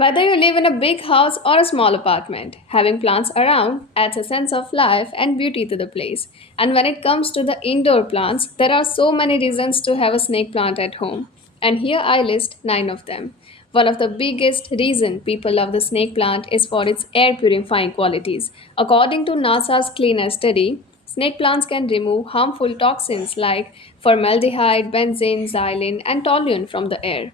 Whether you live in a big house or a small apartment, having plants around adds a sense of life and beauty to the place. And when it comes to the indoor plants, there are so many reasons to have a snake plant at home. And here I list 9 of them. One of the biggest reason people love the snake plant is for its air purifying qualities. According to NASA's Clean Air study, snake plants can remove harmful toxins like formaldehyde, benzene, xylene, and toluene from the air.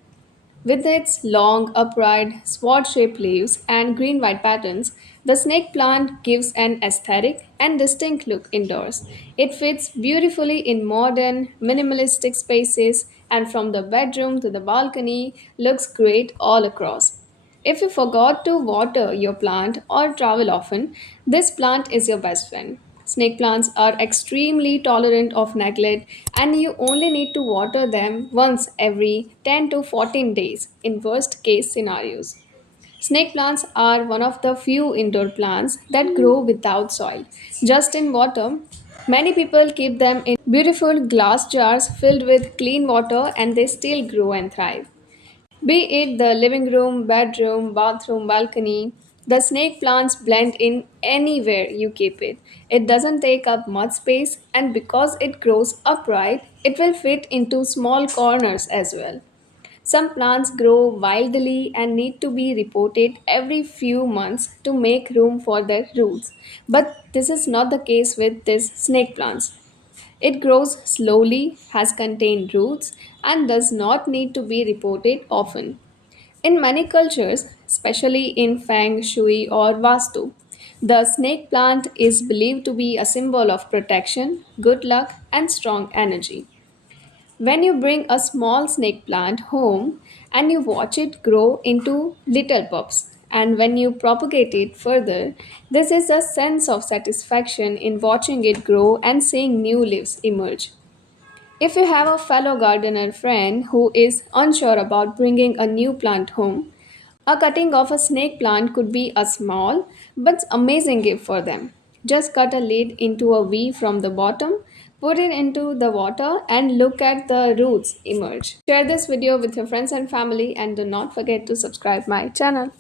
With its long, upright, sword shaped leaves and green white patterns, the snake plant gives an aesthetic and distinct look indoors. It fits beautifully in modern, minimalistic spaces, and from the bedroom to the balcony, looks great all across. If you forgot to water your plant or travel often, this plant is your best friend. Snake plants are extremely tolerant of neglect and you only need to water them once every 10 to 14 days in worst case scenarios. Snake plants are one of the few indoor plants that grow without soil, just in water. Many people keep them in beautiful glass jars filled with clean water and they still grow and thrive. Be it the living room, bedroom, bathroom, balcony, the snake plants blend in anywhere you keep it. It doesn't take up much space, and because it grows upright, it will fit into small corners as well. Some plants grow wildly and need to be repotted every few months to make room for their roots. But this is not the case with these snake plants. It grows slowly, has contained roots, and does not need to be reported often. In many cultures, especially in Feng Shui or Vastu, the snake plant is believed to be a symbol of protection, good luck, and strong energy. When you bring a small snake plant home and you watch it grow into little pups, and when you propagate it further, this is a sense of satisfaction in watching it grow and seeing new leaves emerge. If you have a fellow gardener friend who is unsure about bringing a new plant home, a cutting of a snake plant could be a small but amazing gift for them. Just cut a lead into a V from the bottom, put it into the water, and look at the roots emerge. Share this video with your friends and family, and do not forget to subscribe my channel.